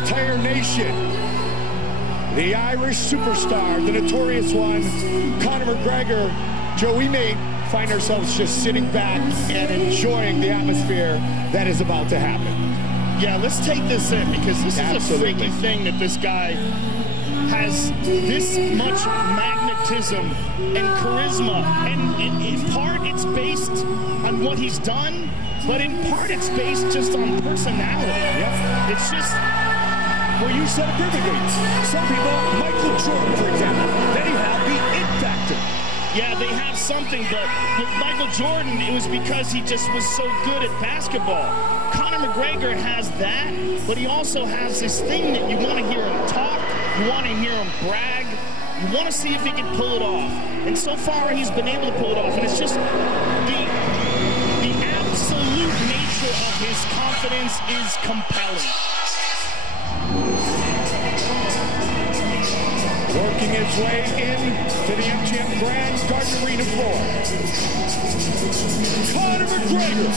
entire nation. The Irish superstar, the notorious one, Conor McGregor. Joe, we may find ourselves just sitting back and enjoying the atmosphere that is about to happen. Yeah, let's take this in, because this is a freaky thing that this guy has this much magnetism and charisma. And in part, it's based on what he's done, but in part, it's based just on personality. Yep. It's just... Well, you said it perfectly. Some people, Michael Jordan, for example, they have the it factor. Yeah, they have something, but with Michael Jordan, it was because he just was so good at basketball. Conor McGregor has that, but he also has this thing that you want to hear him talk, you want to hear him brag, you want to see if he can pull it off. And so far, he's been able to pull it off, and it's just the absolute nature of his confidence is compelling. Working its way into the MGM Grand Garden Arena floor. Conor McGregor.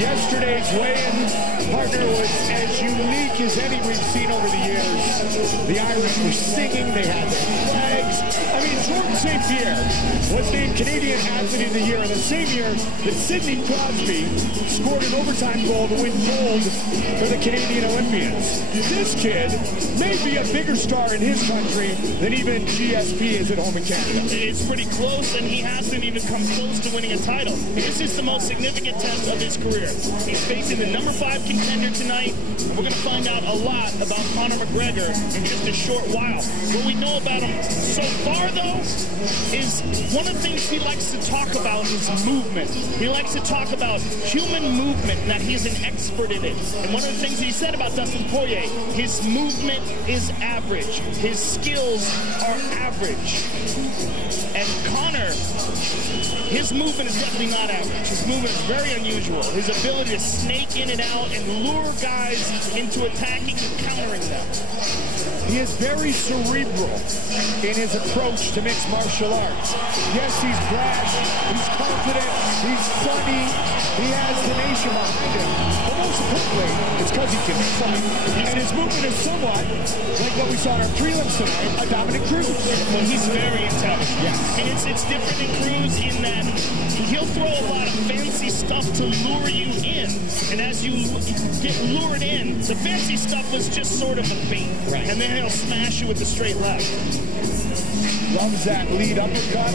Yesterday's weigh-in partner was as unique as any we've seen over the years. The Irish were singing, they had their flags. I mean, Jordan St. Pierre was named Canadian Athlete of the Year in the same year that Sidney Crosby scored an overtime goal to win gold for the Canadian Olympians. This kid may be a bigger star in his country than even GSP is at home in Canada. It's pretty close, and he hasn't even come close to winning a title. This is the most significant test of his career. He's facing the #5 contender tonight, and we're going to find out a lot about Conor McGregor in just a short while. What we know about him so far, though, is one of the things he likes to talk about is movement. He likes to talk about human movement, and that he's an expert in it. And one of the things he said about Dustin Poirier, his movement is average. His skills are average. And Conor, his movement is definitely not average. His movement is very unusual. His ability to snake in and out and lure guys into attacking and countering them. He is very cerebral in his approach to mixed martial arts. Yes, he's brash, he's confident, he's funny, he has the nation behind him. But most importantly, it's because he can fight. And his movement is somewhat like what we saw in our prelims tonight, a Dominic Cruz. Well, he's very intelligent. Yes. And it's different than Cruz in that he'll throw a lot of fancy stuff to lure you in. And as you get lured in, the fancy stuff was just sort of a bait. Right. And then he'll smash you with the straight left. Loves that lead uppercut.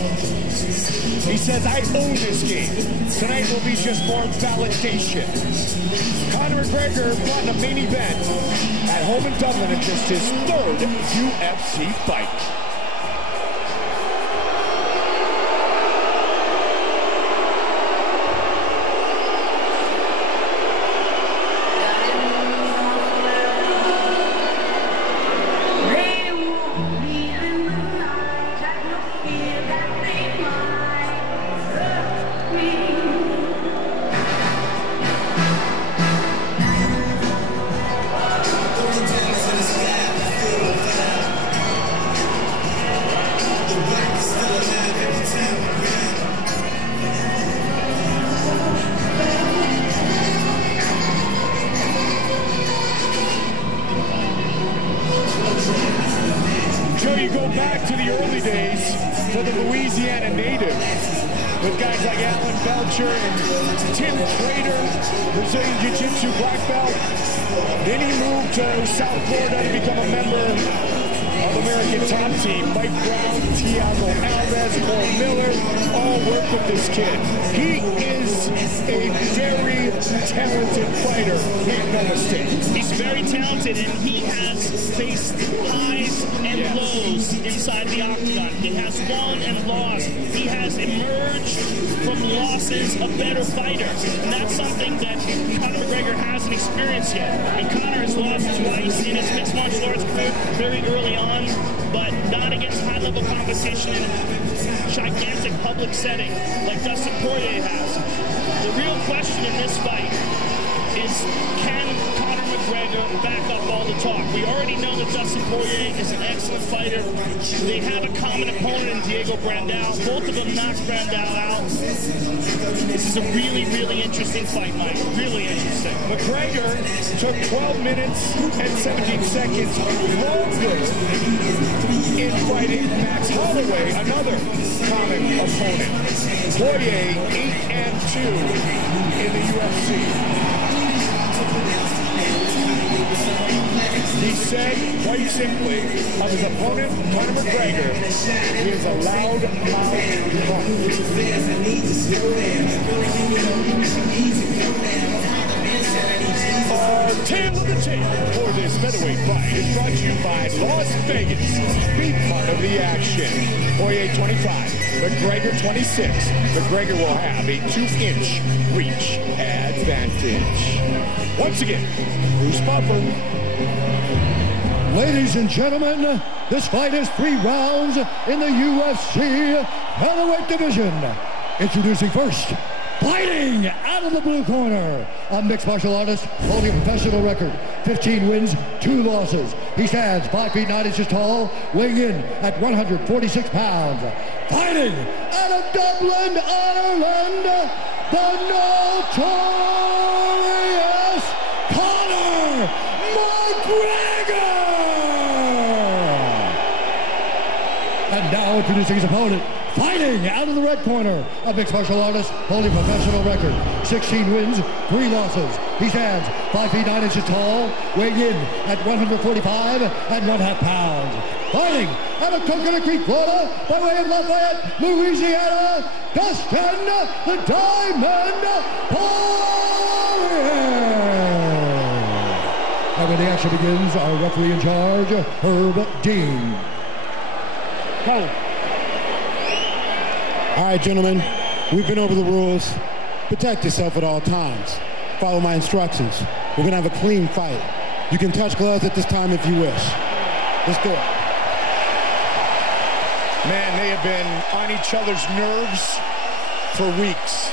He says, I own this game. Tonight will be just more validation. Conor McGregor fought in a main event at home in Dublin in just his 3rd UFC fight. You go back to the early days to the Louisiana native with guys like Alan Belcher and Tim Trader, Brazilian Jiu-Jitsu black belt. Then he moved to South Florida to become a member of American Top Team. Mike Brown, Thiago Alves, Paul Miller, all work with this kid. He is a very talented fighter, make no mistake. He's very talented, and he has faced highs and lows inside the octagon. He has won and lost. He has emerged from losses a better fighter. And that's something that Conor McGregor hasn't experienced yet. And Conor has lost twice in his mixed martial arts career very early on, but not against high-level competition in a gigantic public setting like Dustin Poirier has. The real question in this fight is, can Conor McGregor back up all the talk? We already know that Dustin Poirier is an excellent fighter. They have a common opponent in Diego Brandao. Both of them knocked Brandao out. This is a really, really interesting fight, Mike. Really interesting. McGregor took 12 minutes and 17 seconds longer in fighting Max Holloway, another common opponent. Poirier 8-2 in the UFC. He said, quite simply, of his opponent, Conor McGregor, he is a loud-mouthed Our tale of the tape for this featherweight fight is brought to you by Las Vegas. Be part of the action. Poirier 25, McGregor 26. McGregor will have a 2-inch reach advantage. Once again, Bruce Buffer. Ladies and gentlemen, this fight is 3 rounds in the UFC featherweight division. Introducing first, fighting out of the blue corner, a mixed martial artist holding a professional record, 15 wins, 2 losses. He stands 5 feet 9 inches tall, weighing in at 146 pounds. Fighting out of Dublin, Ireland, the notorious Conor McGregor! And now introducing his opponent, fighting out of the red corner, a mixed martial artist holding a professional record, 16 wins, 3 losses. He stands 5 feet 9 inches tall, weighing in at 145.5 pounds. Fighting out of Coconut Creek, Florida, by way of Lafayette, Louisiana, Dustin the Diamond Poirier. And when the action begins, our referee in charge, Herb Dean. Go. All right, gentlemen, we've been over the rules. Protect yourself at all times. Follow my instructions. We're gonna have a clean fight. You can touch gloves at this time if you wish. Let's do it. Man, they have been on each other's nerves for weeks.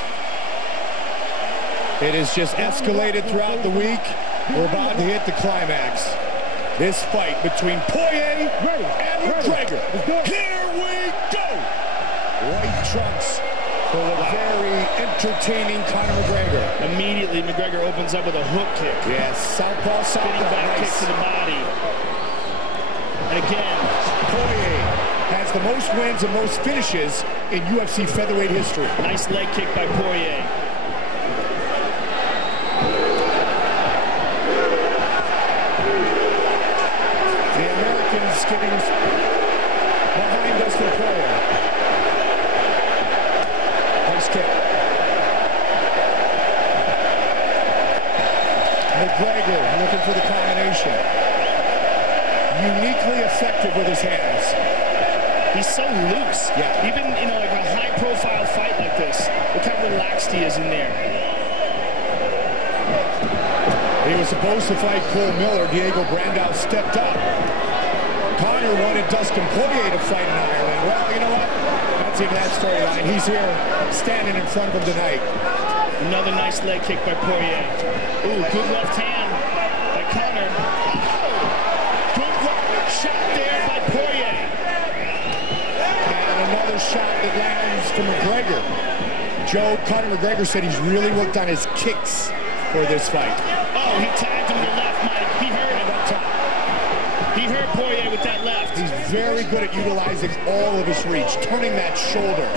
It has just escalated throughout the week. We're about to hit the climax. This fight between Poirier and McGregor. Here we go! White trunks for the very entertaining Conor McGregor. Immediately, McGregor opens up with a hook kick. Yes, southpaw, Spinning back nice. kick to the body. And again, Poirier has the most wins and most finishes in UFC featherweight history. nice leg kick by Poirier. The Americans getting behind Dustin Poirier. Nice kick. McGregor looking for the combination. Uniquely effective with his hands. He's so loose. Yeah. Even, like a high-profile fight like this, look how relaxed he is in there. He was supposed to fight Cole Miller. Diego Brandao stepped up. Conor wanted Dustin Poirier to fight in Ireland. Well, you know what? That's in that storyline. He's here standing in front of him tonight. Another nice leg kick by Poirier. Ooh, good left hand by Conor. Oh, good left shot there by Poirier. And another shot that lands to McGregor. Joe, Conor McGregor said he's really worked on his kicks for this fight. Oh, he tagged him to the left, Mike. He hurt him up top. He hurt Poirier with that left. He's very good at utilizing all of his reach, turning that shoulder,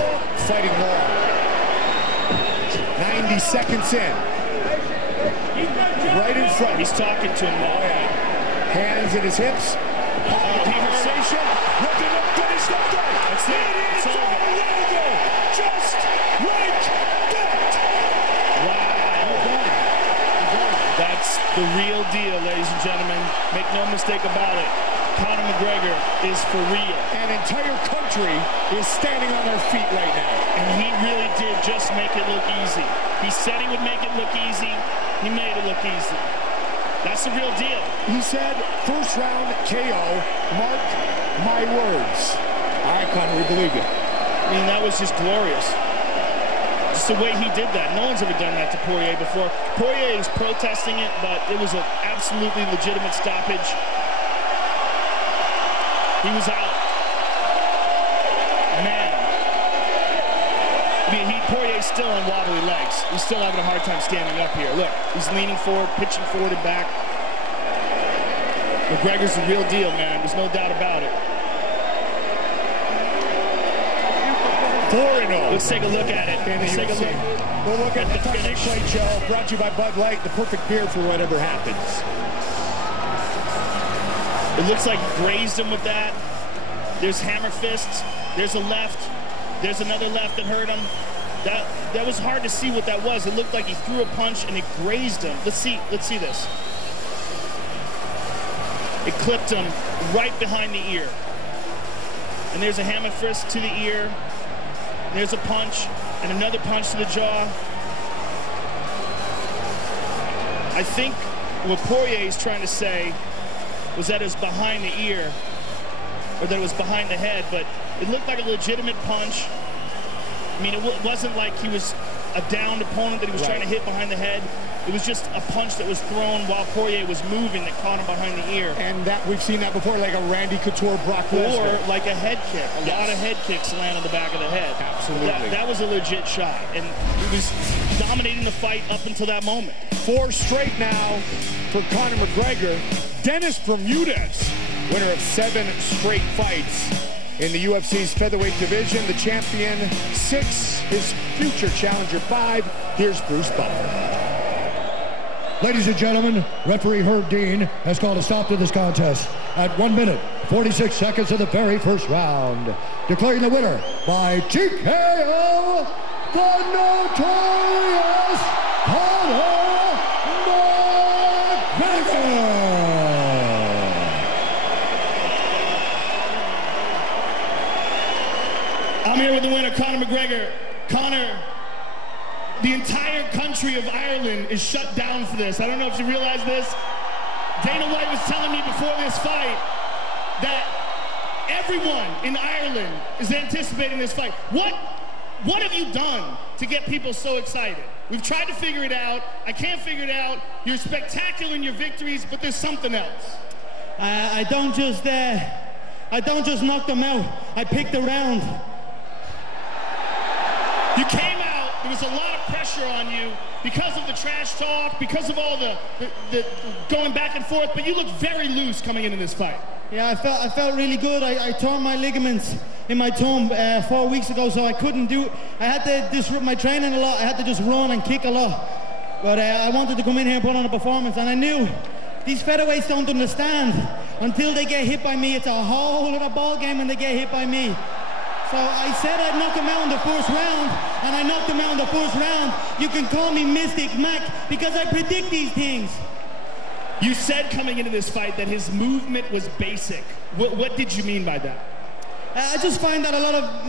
fighting long. 90 seconds in. Right in front. He's talking to him now. Oh, yeah. Hands in his hips. Conversation. Looking to finish the fight. That's it. It is over. Just like that. Wow. That's the real deal, ladies and gentlemen. Make no mistake about it. Conor McGregor is for real. An entire country is standing on their feet right now. And he really did just make it look easy. He said he would make it look easy. He made it look easy. That's the real deal. He said, first round KO, mark my words. All right, Conor, we believe you. I mean, that was just glorious. Just the way he did that. No one's ever done that to Poirier before. Poirier is protesting it, but it was an absolutely legitimate stoppage. He was out. Man. Poirier's still on wobbly legs. He's still having a hard time standing up here. Look, he's leaning forward, pitching forward and back. McGregor's the real deal, man. There's no doubt about it. 4-0. Let's take a look at it. Let's take a look. We'll look at the finish. Plate show brought to you by Bud Light, the perfect beer for whatever happens. It looks like he grazed him with that. There's hammer fists. There's a left. There's another left that hurt him. That was hard to see what that was. It looked like he threw a punch and it grazed him. Let's see this. It clipped him right behind the ear. And there's a hammer fist to the ear. There's a punch and another punch to the jaw. I think what Poirier is trying to say was that it was behind the ear, or that it was behind the head, but it looked like a legitimate punch. I mean, it wasn't like he was a downed opponent that he was trying to hit behind the head. It was just a punch that was thrown while Poirier was moving that caught him behind the ear. And that we've seen that before, like a Randy Couture, Brock Lesnar. Or like a head kick. A lot of head kicks land on the back of the head. Absolutely. That was a legit shot. And he was dominating the fight up until that moment. 4 straight now for Conor McGregor. Dennis Bermudez, winner of 7 straight fights in the UFC's featherweight division. The champion 6, his future challenger 5. Here's Bruce Buffer. Ladies and gentlemen, referee Herb Dean has called a stop to this contest at 1 minute, 46 seconds of the very first round. Declaring the winner by TKO, the notorious Conor McGregor. I'm here with the winner, Conor McGregor. Conor, the entire country of Ireland is shut down for this. I don't know if you realize this. Dana White was telling me before this fight that everyone in Ireland is anticipating this fight. What have you done to get people so excited? We've tried to figure it out. I can't figure it out. You're spectacular in your victories, but there's something else. I don't just knock them out. I picked the round. You came out, there was a lot of pressure on you because of the trash talk, because of all the going back and forth, but you looked very loose coming into this fight. Yeah, I felt really good. I tore my ligaments in my thumb 4 weeks ago, so I couldn't do. I had to disrupt my training a lot. I had to just run and kick a lot. But I wanted to come in here and put on a performance, and I knew these featherweights don't understand. Until they get hit by me, it's a whole other ball game when they get hit by me. So I said I'd knock him out in the first round, and I knocked him out in the first round. You can call me Mystic Mac because I predict these things. You said coming into this fight that his movement was basic. What did you mean by that? I just find that a lot of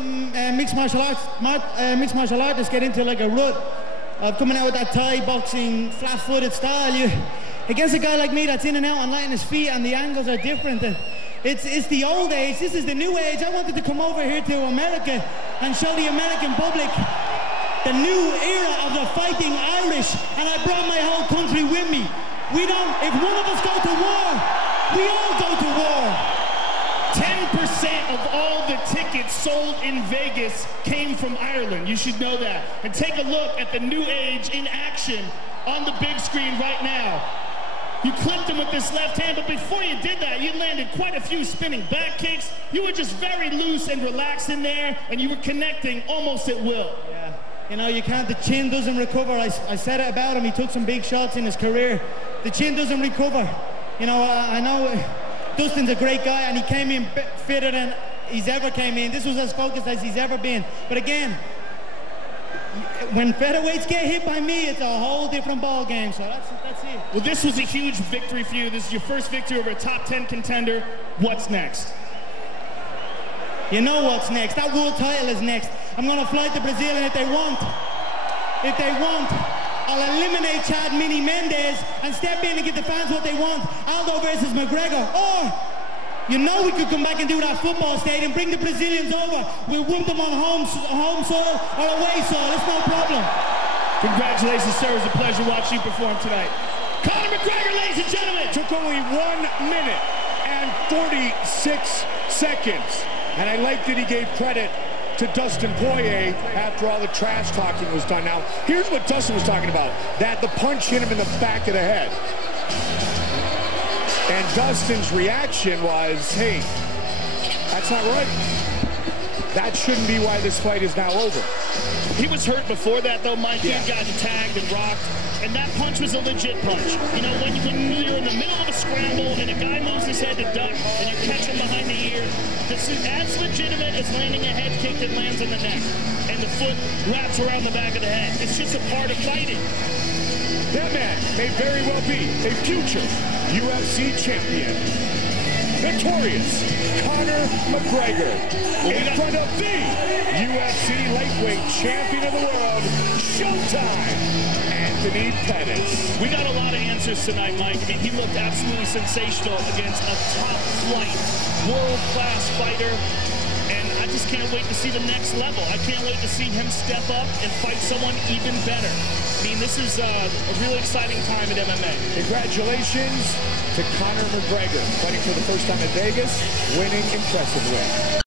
mixed martial artists get into like a rut of coming out with that Thai boxing, flat-footed style. Against a guy like me that's in and out and light on his feet, and the angles are different. It's the old age. This is the new age. I wanted to come over here to America and show the American public the new era of the fighting Irish, and I brought my whole country with me. If one of us go to war, we all go to war. 10% of all the tickets sold in Vegas came from Ireland. You should know that. And take a look at the new age in action on the big screen right now. You clipped him with this left hand, but before you did that, you landed quite a few spinning back kicks. You were just very loose and relaxed in there, and you were connecting almost at will. Yeah, you can't, the chin doesn't recover. I said it about him. He took some big shots in his career. The chin doesn't recover. I know Dustin's a great guy, and he came in fitter than he's ever came in. This was as focused as he's ever been. But again, when featherweights get hit by me, it's a whole different ball game. So that's it. Well, this was a huge victory for you. This is your first victory over a top 10 contender. What's next? You know what's next. That world title is next. I'm going to fly to Brazil, and if they want, I'll eliminate Chad Mini Mendes and step in and give the fans what they want. Aldo versus McGregor. Or You know we could come back and do that football stadium, bring the Brazilians over. We'll whoop them on home soil or away soil. It's no problem. Congratulations, sir. It was a pleasure watching you perform tonight. Conor McGregor, ladies and gentlemen. Took only 1 minute and 46 seconds. And I like that he gave credit to Dustin Poirier after all the trash talking was done. Now, here's what Dustin was talking about, that the punch hit him in the back of the head. And Dustin's reaction was, hey, that's not right. That shouldn't be why this fight is now over. He was hurt before that, though, Mike. He had gotten tagged and rocked. And that punch was a legit punch. You know, when you're in the middle of a scramble and a guy moves his head to duck and you catch him behind the ear, this is as legitimate as landing a head kick that lands on the neck and the foot wraps around the back of the head. It's just a part of fighting. That man may very well be a future UFC champion. Victorious Conor McGregor in front of the UFC lightweight champion of the world, Showtime, Anthony Pettis. We got a lot of answers tonight, Mike. I mean, he looked absolutely sensational against a top-flight, world-class fighter. And I just can't wait to see the next level. I can't wait to see him step up and fight someone even better. I mean, this is a really exciting time at MMA. Congratulations to Conor McGregor, fighting for the first time in Vegas, winning impressively.